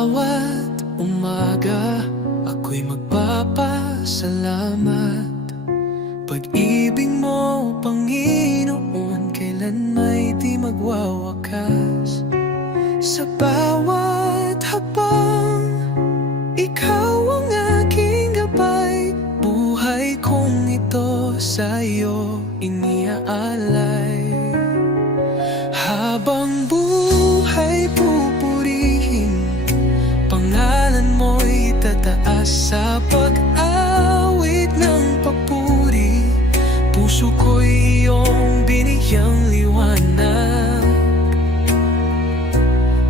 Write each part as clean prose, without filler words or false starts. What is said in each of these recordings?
bawat umaga, ako'y magpapasalamat. Pag-ibig mo, Panginoon, kailan may di magwawakas. Sa bawat hakbang, ikaw ang aking gabay. Buhay kong ito sa'yo iniaalay. Habang buhay pupurihin, pangalan mo'y tataas. Sa pag-awit ng papuri, puso ko'y iyong biniyang liwanag.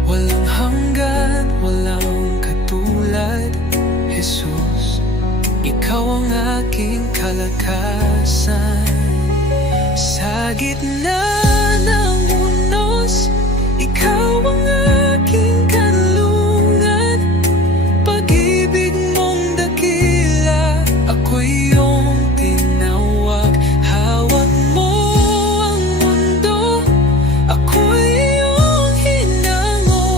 Walang hanggan, walang katulad, Jesus. Ikaw ang aking kalakasan. Sa gitna ng unos, ikaw ang aking kanlungan. Pag-ibig mong dakila, ako'y iyong tinawag. Hawak mo ang mundo, ako'y iyong hinango.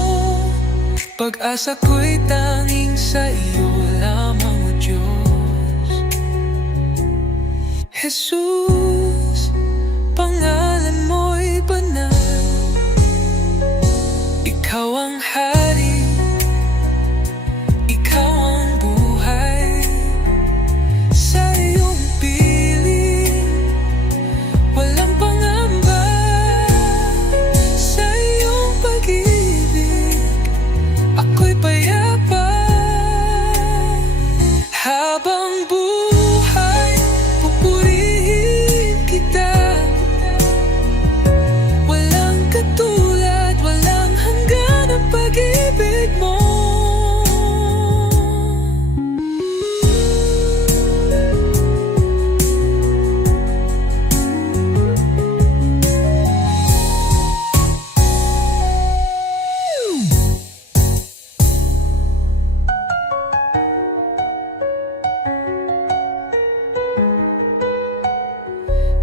Pag-asa ko'y tanging sa iyo lamang, O Diyos. Jesus, pangalan mo'y banal. Ikaw ang hari, ikaw ang buhay. Sa iyong piling, walang pangamba. Sa iyong pag-ibig, ako'y payapa. Habang buhay, pupurihin kita. Walang katulad, walang hanggan ang pag-ibig mo.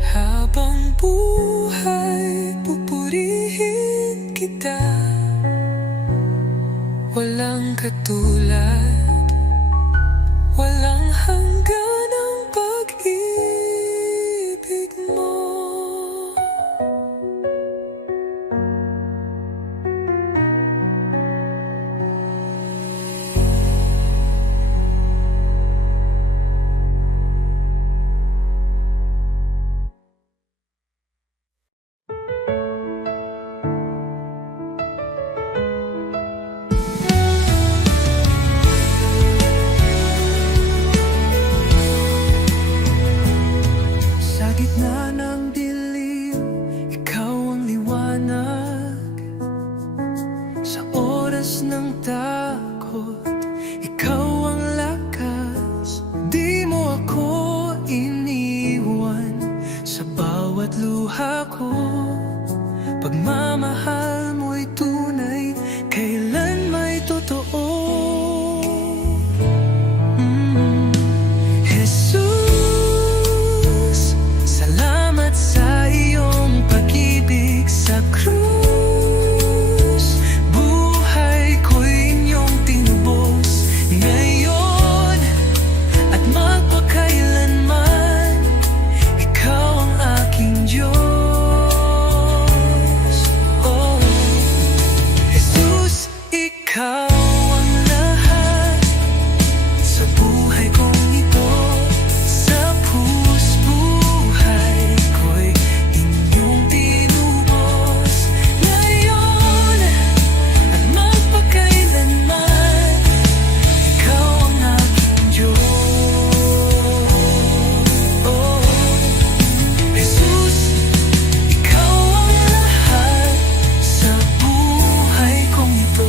Habang buhay, pupurihin kita. Walang katulad, walang hanggan ang pag-ibig mo. Sa gitna ng dilim, ikaw ang liwanag. Sa oras ng takot, ikaw ang lakas. Di mo ako iniwan sa bawat luha ko. Pagmamahal mo'y tunay, kailan may totoo. Jesus, salamat sa iyong pag-ibig sa krus. Buhay ko'y inyong tinubos ngayon at magpakailanman. Ikaw ang aking Diyos. Oh, Jesus, ikaw ang lahat sa buhay kong ito. Sa buhay ko'y inyong tinubos ngayon at magpakailanman. Ikaw ang aking Diyos. Oh, Jesus, ikaw ang lahat sa buhay kong ito.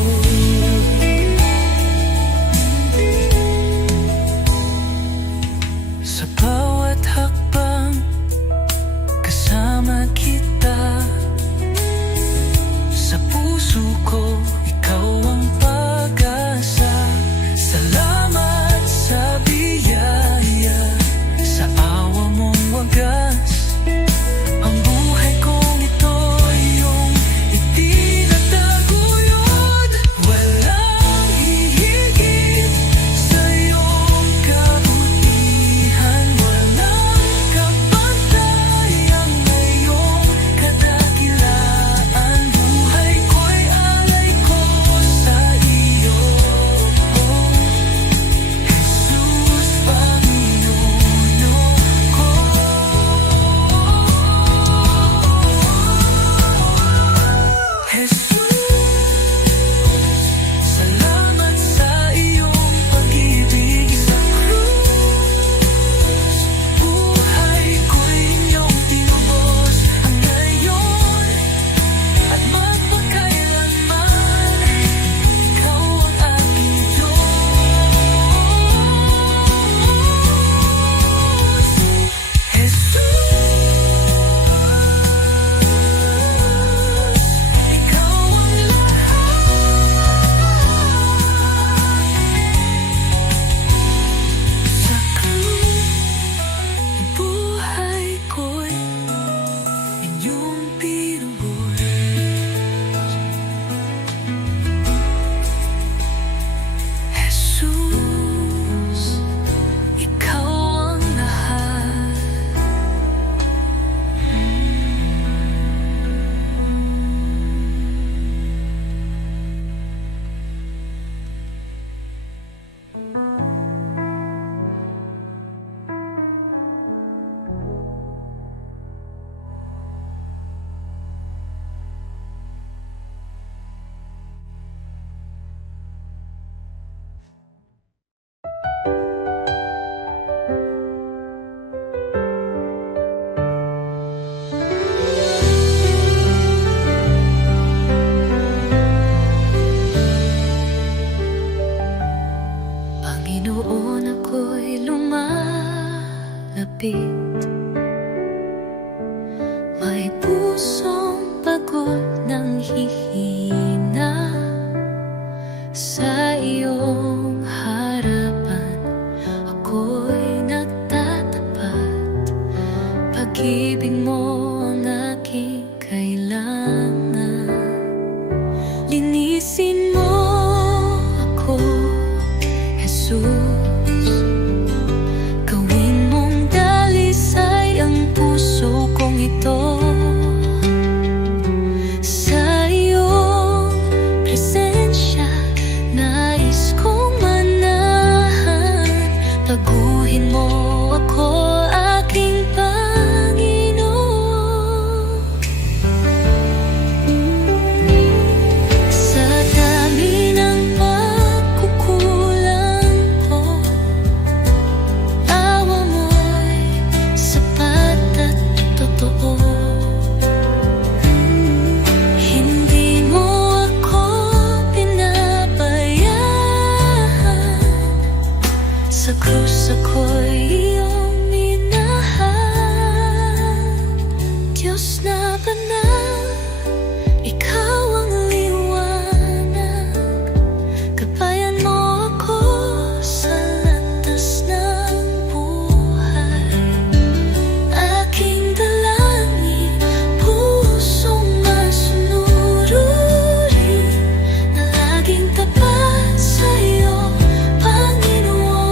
iyong harapan, ako'y nagtatapat. Pag-ibig mo ang aking kailangan. Linisin mo ako, Jesus. Gawin mong dalisay ang puso kong ito. Sa iyong presensya, nais kong manahan. Taguhin mo ako, aking Panginoon. Sa dami ng pagkukulang ko, awa mo'y sapat at totoo. Hindi mo ako pinabayaan. Sa krus ako'y iyong minahal. Diyos na banal, ikaw ang liwanag. Gabayan mo ako sa landas ng buhay. Aking dalangin, pusong masunurin, na laging tapat sa'yo, Panginoon.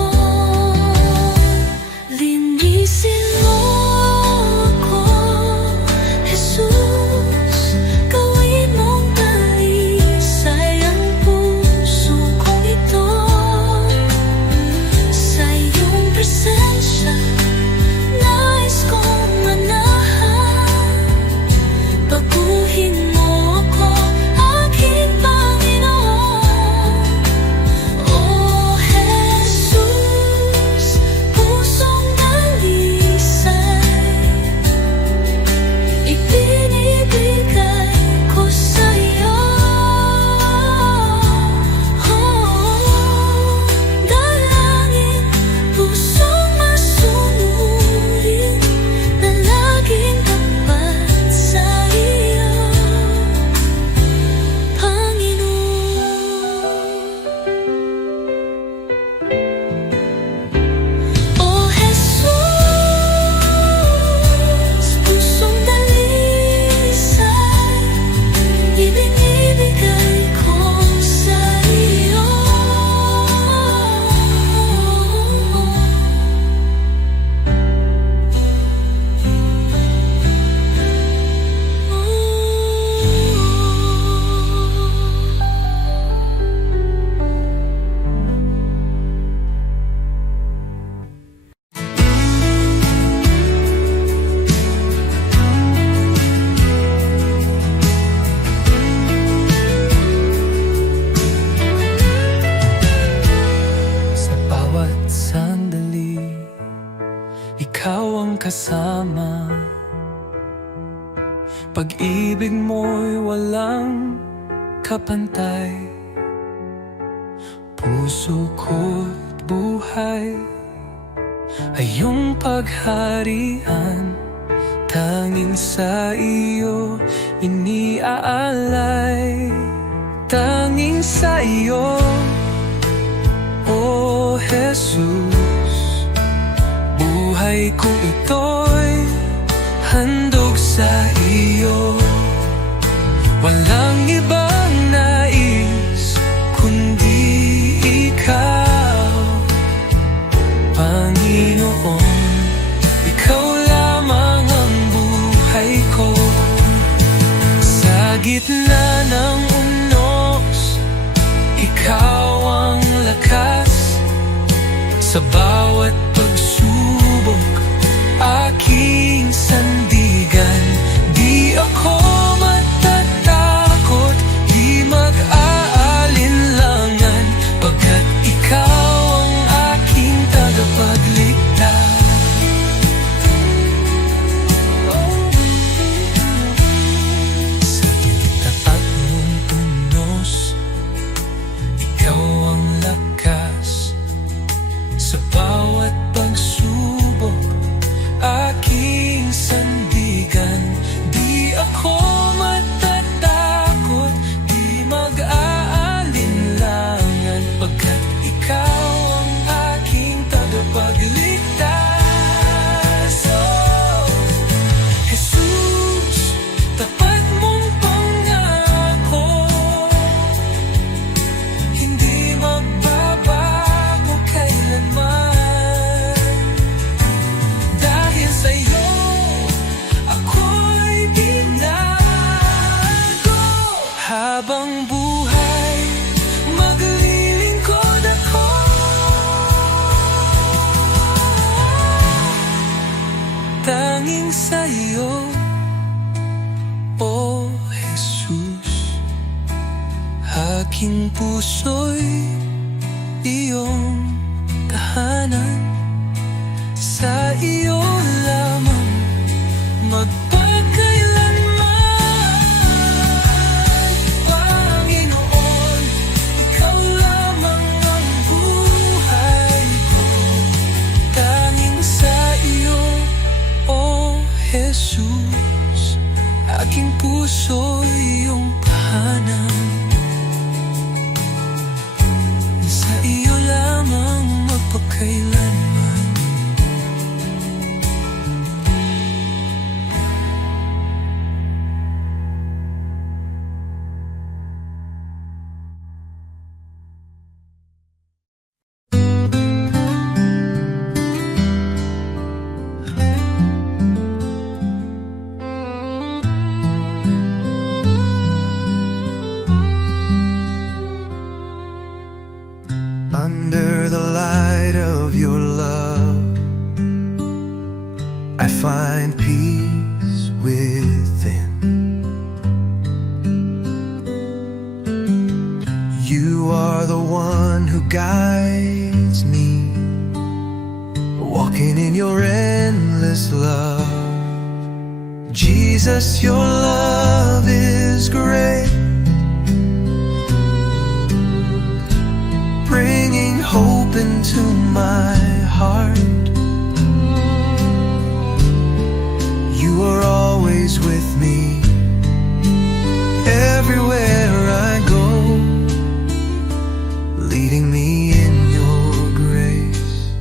Linisin mo ako, Jesus. Gawin mong dalisay ang puso kong ito. Sa iyong presensya, nais kong manahan. Baguhin mo ako, aking Panginoon. Oh Jesus, pusong dalisay, ibinibigay ko sa'yo. Dalangin, pusong masunurin, na laging tapat sa iyo, Panginoon. Oh Jesus, pusong dalisay, ibinibigay ko sa iyo. Sa bawat sandali, ikaw ang kasama. Pag-ibig mo'y walang kapantay. Puso ko't buhay ay iyong pagharian. Tanging sa iyo iniaalay. Tanging sa iyo, oh Jesus. Buhay ko ito'y handog sa iyo. Walang ibang nais kundi ikaw, Panginoon. Ikaw lamang ang buhay ko. Sa gitna ng unos, ikaw ang lakas. Sa bawat pagsubok, aking sandigan. Di ako matatakot, di mag-aalinlangan, pagkat ikaw ang aking tagapagligtas. Sa tapat mong unos, ikaw ang lakas. Sa bawat pagsubok, aking sandigan. iyong tahanan. Sa iyo lamang magpakailanman, Panginoon. Ikaw lamang ang buhay ko, tanging sa iyo, O Jesus. Aking puso iyong tahanan, sa iyo lamang magpakailanman. Under the light of your love, I find peace within. You are the one who guides me, walking in your endless love. Jesus, your love is great, bringing hope into my heart. You are always with me, everywhere I go, leading me in your grace.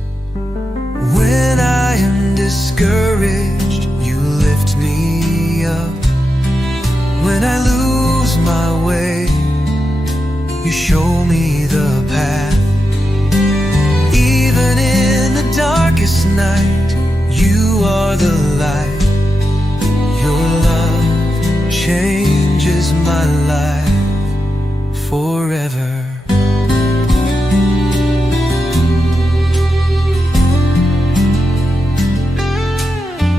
When I am discouraged, you lift me up. When I lose my way, you show me the path. Even in the darkest night, you are the light. Your love changes my life forever.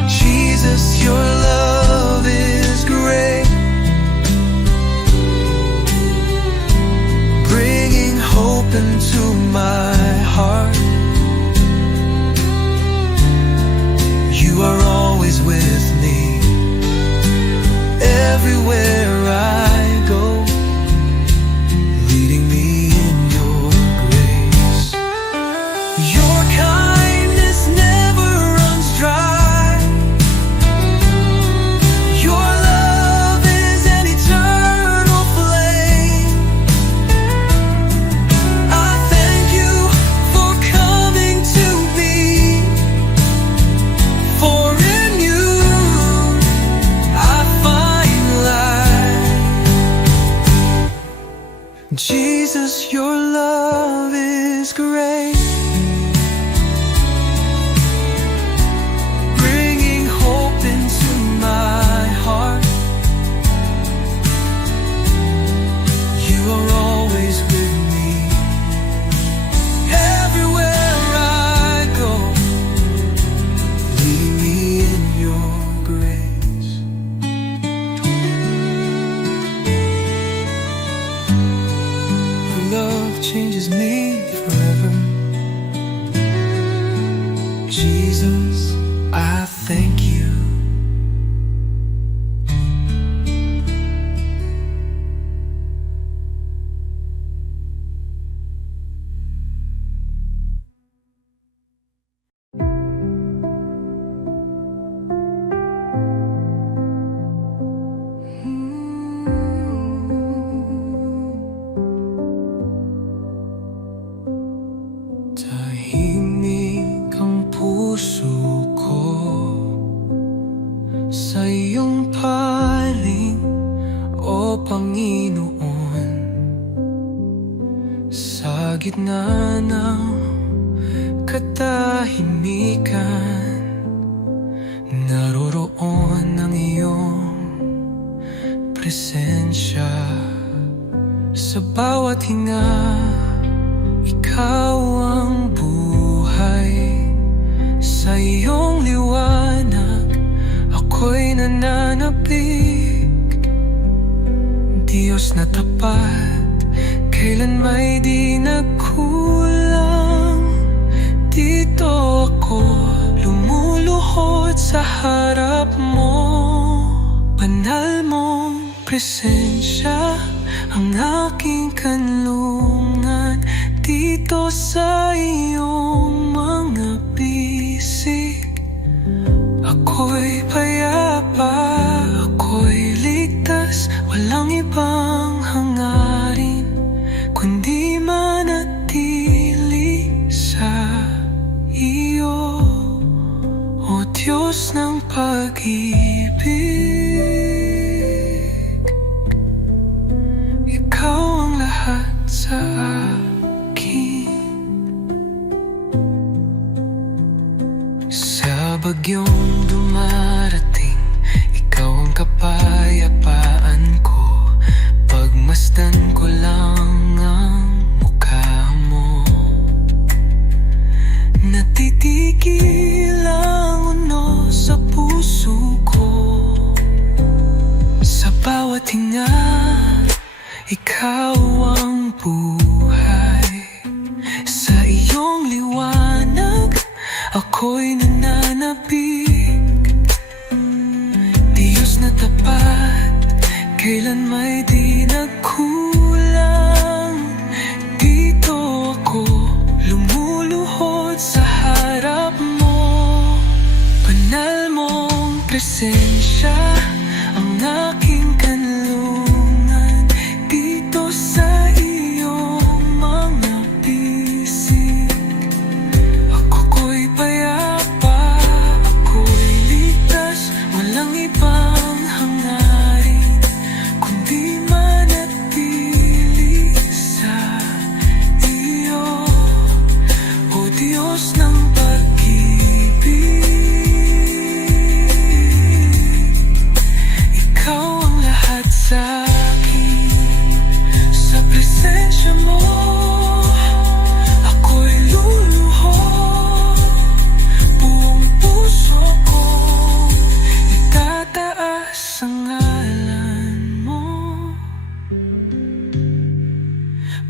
Jesus, your love is great, bringing hope into my heart. You are always with me, everywhere I go, leading me in your grace. Your kindness never runs dry. Your love is an eternal flame. I thank you for coming to me, for in you I find life. Jesus, your love is great, bringing hope into my heart. You are always with me, everywhere I go, leading me in your grace. Your love changes me forever. Jesus, I thank you. Tahimik ang puso ko sa iyong paling, O Panginoon. Sa gitna ng katahimikan, naroroon ang iyong presensya. Sa bawat hinga, ikaw ang buhay. Sa iyong liwanag, ako'y nananapig. Diyos na tapat, kailan may di nagkulang. sa harap mo. Banal mong presensya ang aking kanlungan dito sa iyong mga bisig. Ako'y payapa, ako'y ligtas, walang ibang hangarin kundi manatili sa iyo, O Diyos ng pag-ibig. Ikaw ang lahat sa akin. Sa bagyong dumarating, ikaw ang kapayapaan ko. Pagmasdan ko lang ang mukha mo. Natitigil ang uno sa puso ko. Sa bawat hinga, ikaw ang buhay. Sa iyong liwanag, ako'y nananabik. Diyos na tapat, kailan may di nagkulang. Dito ako lumuluhod sa harap mo. Banal mong presensya ang aking kanlungan dito sa iyong mga bisig. Ako'y payapa, ako'y ligtas, walang ibang hangarin kundi manatili sa iyo, O Diyos ng pag-ibig. Ikaw ang lahat sa akin. Sa presensya mo, ako'y luluhod. Buong puso kong itataas ang ngalan mo.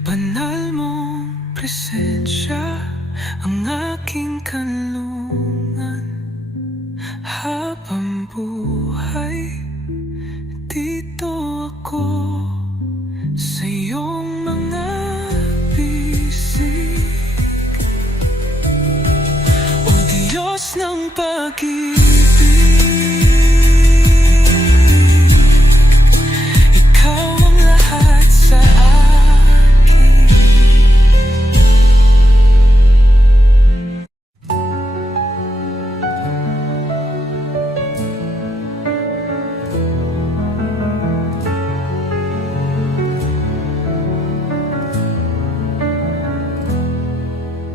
Banal mong presensya ang aking kanlungan. Habang buhay, dito ako sa iyong mga bisig. O Diyos ng pag-ibig, ikaw ang lahat sa akin.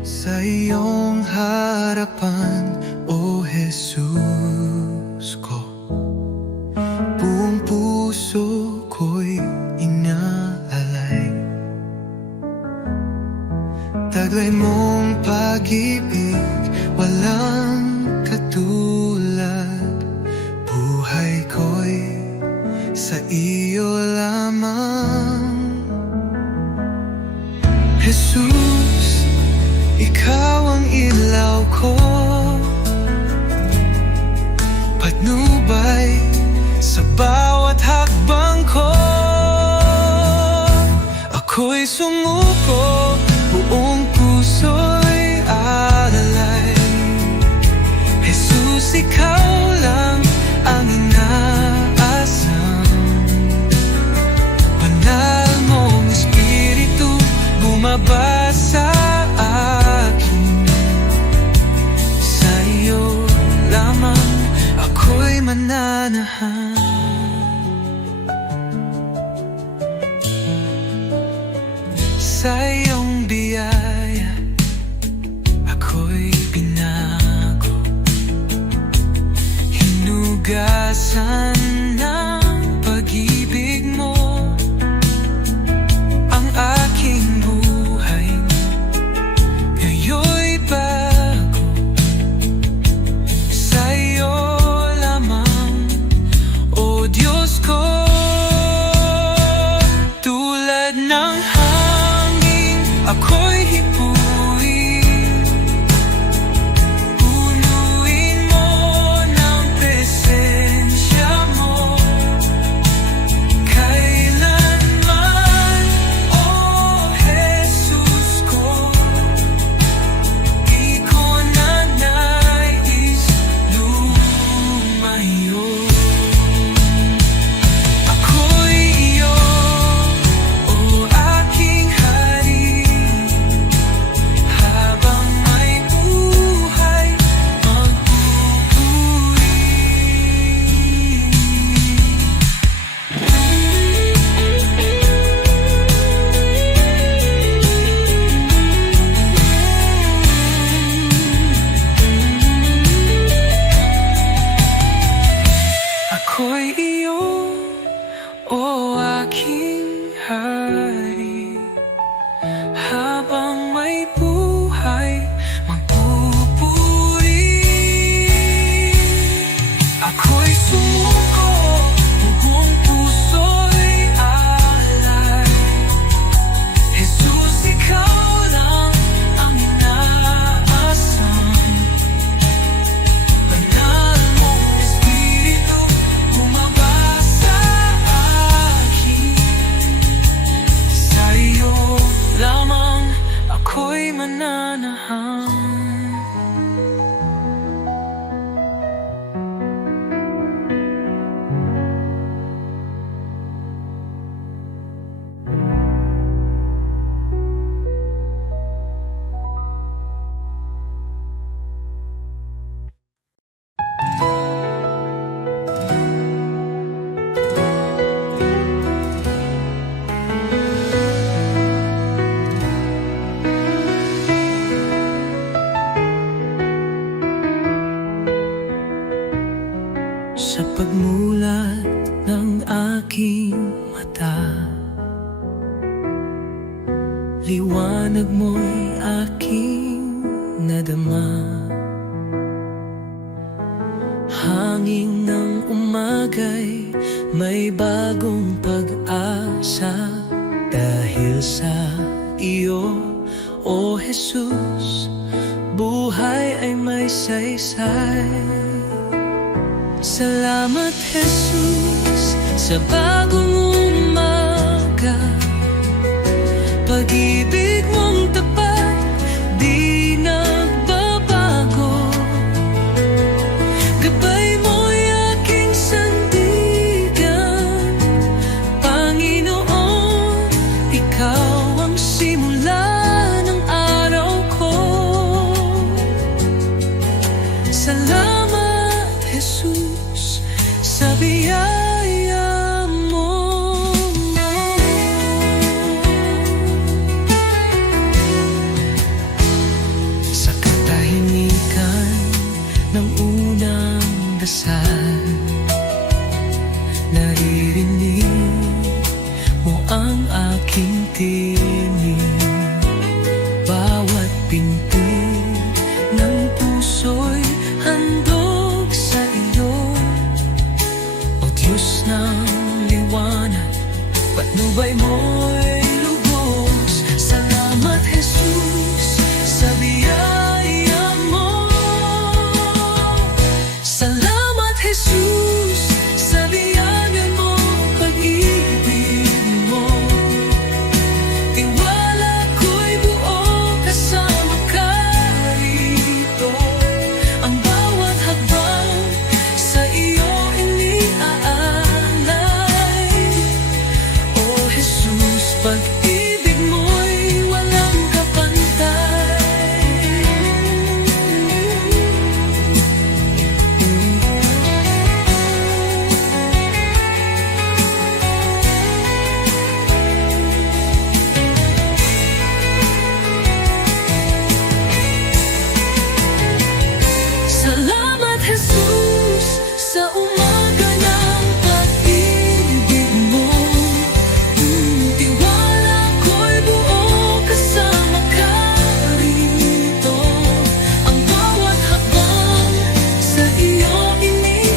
Sa iyong harapan, O Jesus ko, buong puso ko'y inaalay. Taglay mong pag-ibig, walang katulad. Buhay ko'y sa iyo lamang. Jesus, ikaw ang ilaw ko, patnubay sa bawat hakbang ko. Ako'y sumuko, buong puso'y alalay. Jesus, ikaw lang ang inaasam. Banal mong Espiritu bumaba sa akin. Sa iyo lamang ako'y mananahan. Sa iyong biyaya ako'y binago, hinugasan ng pag-ibig mo ang aking buhay. Ngayon'y bago, sa iyo lamang, O Diyos ko. Tulad ng hangin ako'y mananahang. Sa pagmulat ng aking mata, liwanag mo'y aking nadama. Hangin ng umaga'y may bagong pag-asa. Dahil sa iyo, O Jesus, buhay ay may saysay. Salamat, Jesus, sa bagong umaga. Pag-ibig mong tapat, di nagbabago. Gabay mo'y aking sandigan. Panginoon, ikaw ang simula ng araw ko. Salamat, Jesus, sa biyaya mo. Sa katahimikan ng unang dasal, naririnig mo ang aking tinig. Bawat pintig ng puso'y handog sa iyo. O Diyos ng liwanag, patnubay mo'y lubos. Salamat, Jesus, sa biyaya mo. Salamat, Jesus, sa biyaya mo, pag-ibig mo. Tiwala ko'y buo kasama ka rito. Ang bawat hakbang sa iyo iniaalay. O Jesus, pag-ibig mo'y walang kapantay. Salamat, Jesus, sa umaga ng pag-ibig mo. Tiwala ko'y buo kasama ka rito. Ang bawat hakbang sa iyo iniaalay.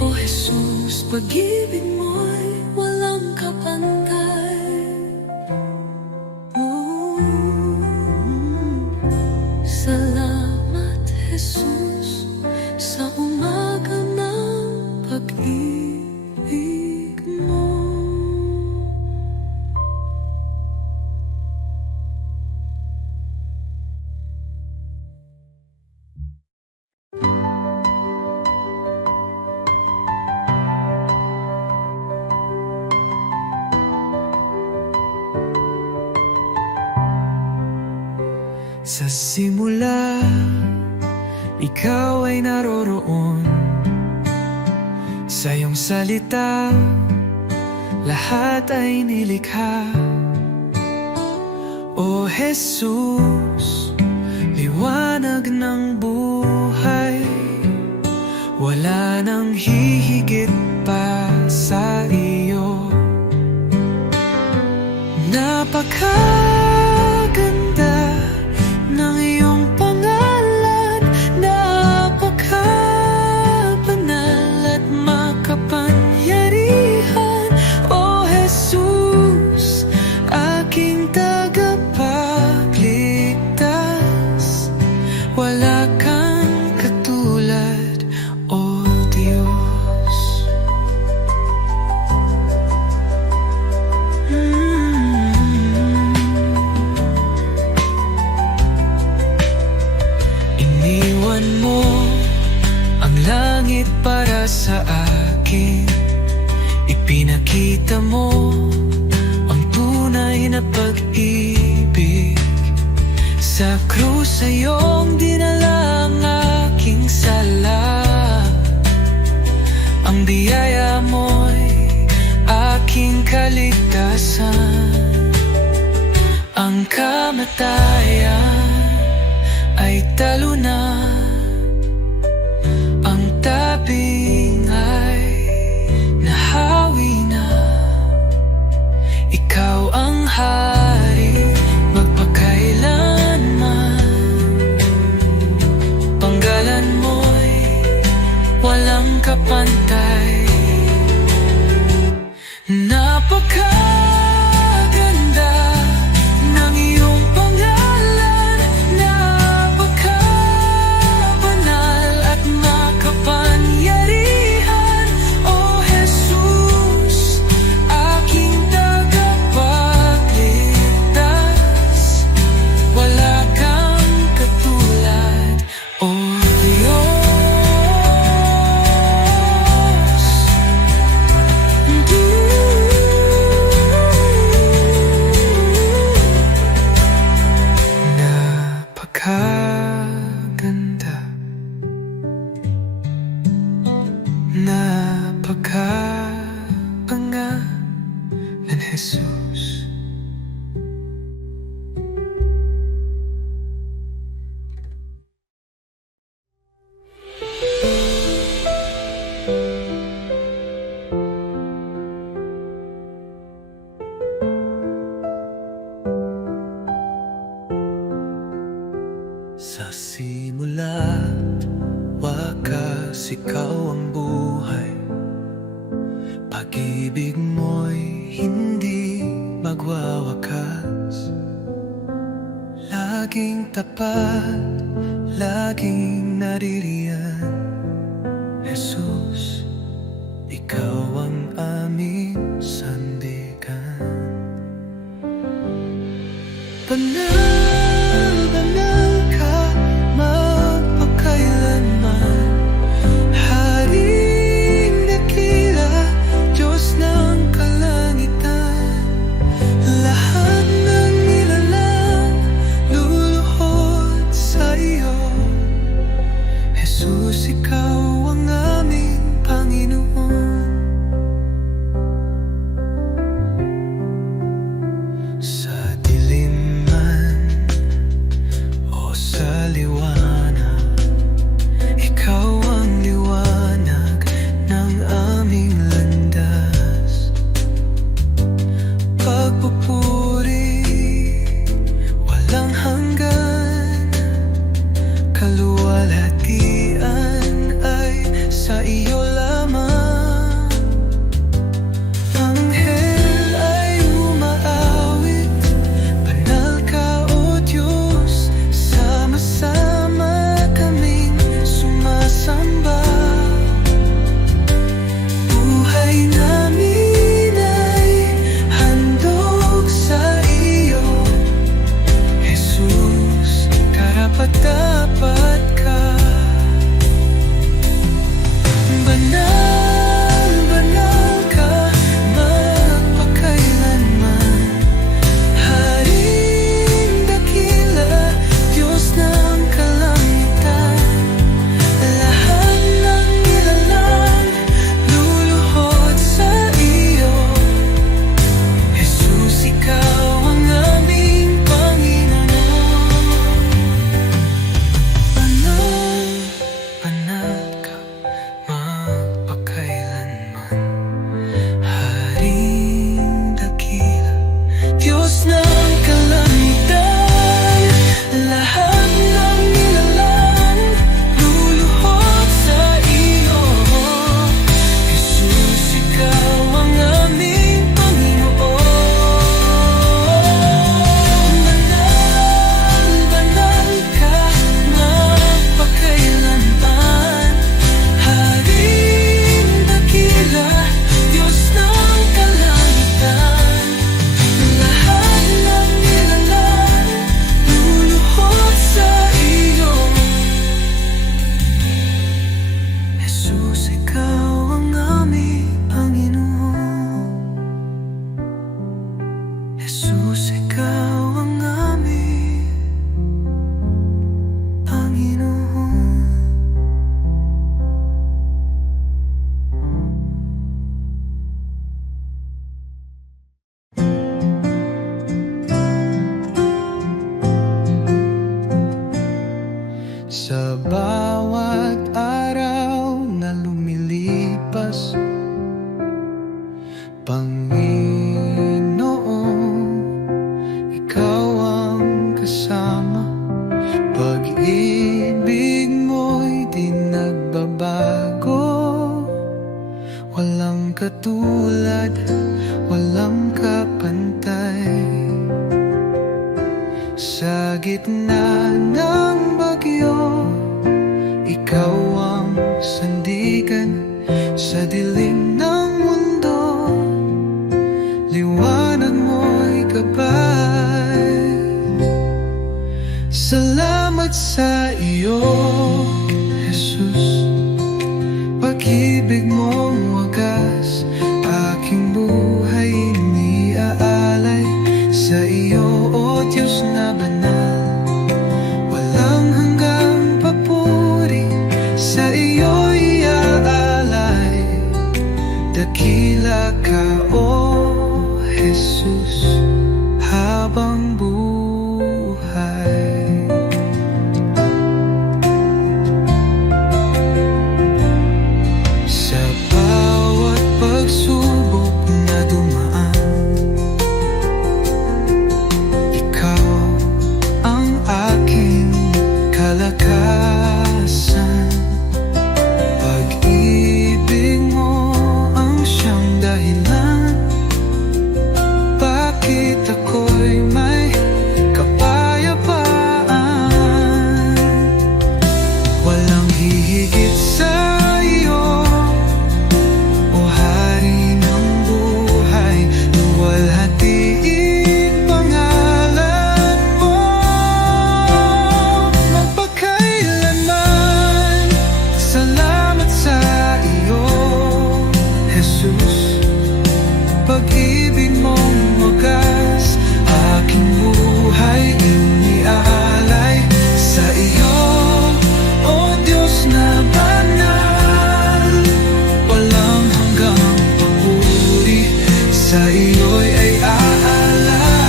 O Jesus, pag-ibig mo'y walang kapantay. Salamat, Jesus, sa umaga ng pag-ibig mo. Sa simula, ikaw ay naroroon. Sa iyong salita, lahat ay nilikha. O Jesus, liwanag ng buhay, wala nang hihigit pa sa iyo. Napakaganda ng iyong pangalan, napakabanal at makapangyarihan. O Jesus, aking tagapagligtas, wala kang katulad, O Diyos. pag-ibig. Sa krus iyong dinala ang aking sala. Ang biyaya mo'y aking kaligtasan. Ang kamatayan ay talo na. Ang tabing ay nahawi na. Ikaw ang hari magpakailanman. Panggalan mo'y walang kapantay. Napakaganda ng iyong pangalan, napakabanal at makapangyarihan. O Jesus, aking tagapagligtas, wala kang katulad, O Diyos. Napakaganda, napakapangalan, Jesus. Sa simula, wakas ikaw ang buhay. Pag-ibig mo'y hindi magwawakas. Laging tapat, laging naririyan. Jesus, ikaw ang aming sandigan. Banal, banal ka magpakailanman. Haring dakila, Diyos ng kalangitan. Lahat ng nilalang luluhod sa iyo. Jesus, ikaw ang aming Panginoon. Sa dilim man Sa gitna ng bagyo, ikaw ang sandigan sa dilim ng mundo. Liwanag mo'y gabay. Salamat sa iyo, Jesus. Pag-ibig mong wagas, aking buhay iniaalay sa iyo, O Diyos na banal. Walang hanggang papuri, sa iyo iaalay. Dakila ka, O Jesus, habang buhay. Sa bawat pagsubok na dumaan, ikaw ang aking kalakasan. Pag-ibig mo ang siyang dahilan, bakit ako'y may kapayapaan. Walang hihigit sa iyo, O Hari ng buhay. Luwalhatiin pangalan mo magpakailanman. Salamat sa iyo, Jesus. Pag-ibig mong wagas, aking buhay iniaalay sa iyo, O Diyos na banal. Walang hanggang papuri, sa iyo'y ay aalay.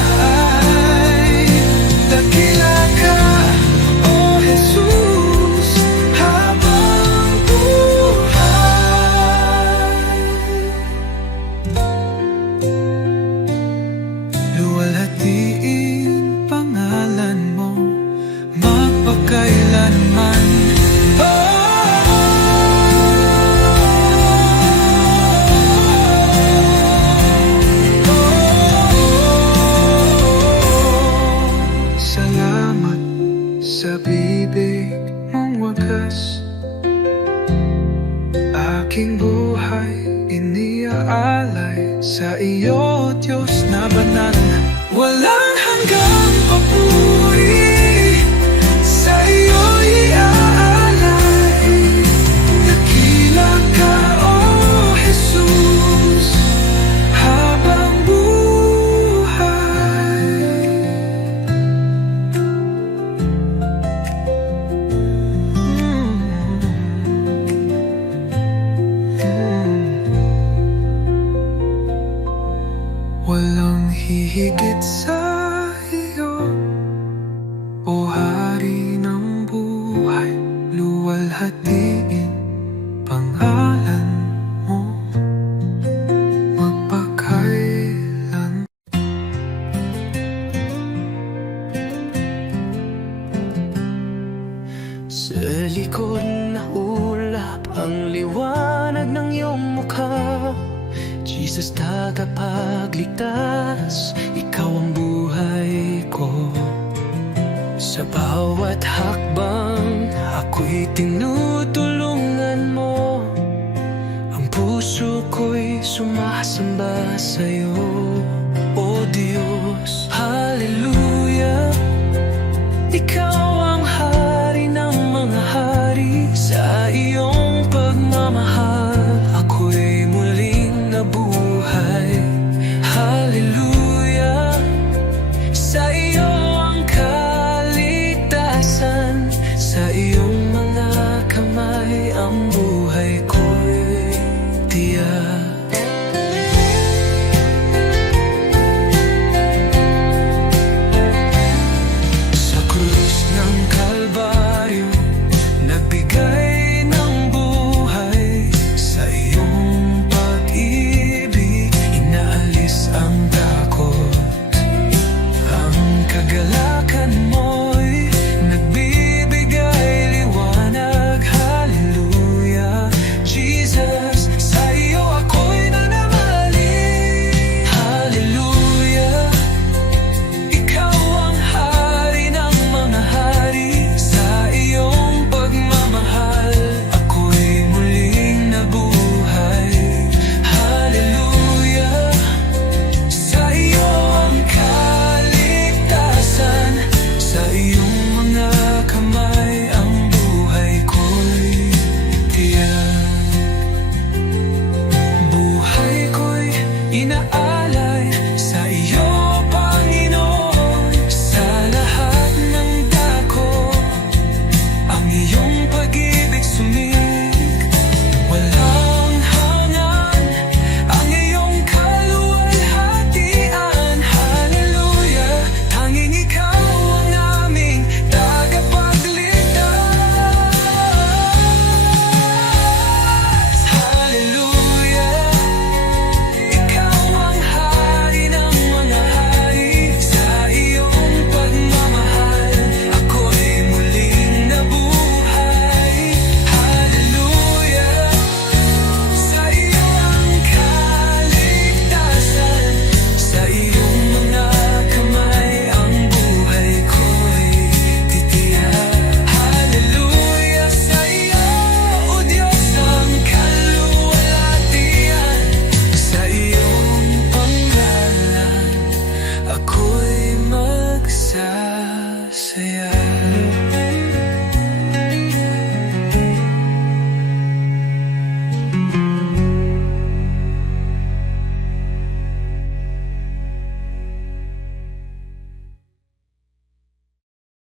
Dakila ka, O Jesus, habang buhay. Luwalhatiin pangalan mo magpakailanman. Salamat sa bibig mong wagas, aking buhay iniaalay sa iyo, Diyos na banal. Walang hanggang papuri, sa iyo iaalay. Dakila ka, O Jesus, habang buhay. Walang hihigit sa iyo, O Hari ng buhay. Luwalhatiin pangalan mo magpakailan. Sa likod na ulap ang liwanag ng iyong mukha, Jesus, tagapagligtas, ikaw ang buhay ko. Sa bawat hakbang, ako'y tinutulungan mo. Ang puso ko'y sumasamba sa'yo, O Diyos. Hallelujah, ikaw ang hari ng mga hari. Sa iyong pagmamahal, ako'y muling nabuhay. Hallelujah, sa iyo ang kaligtasan. Sa iyong mga kamay ang buhay ko'y tiyak. Sa krus ng Kalbaryo, nagbigay ng buhay. Sa iyong pag-ibig, inaalis ang takot. Ang kagalakan mo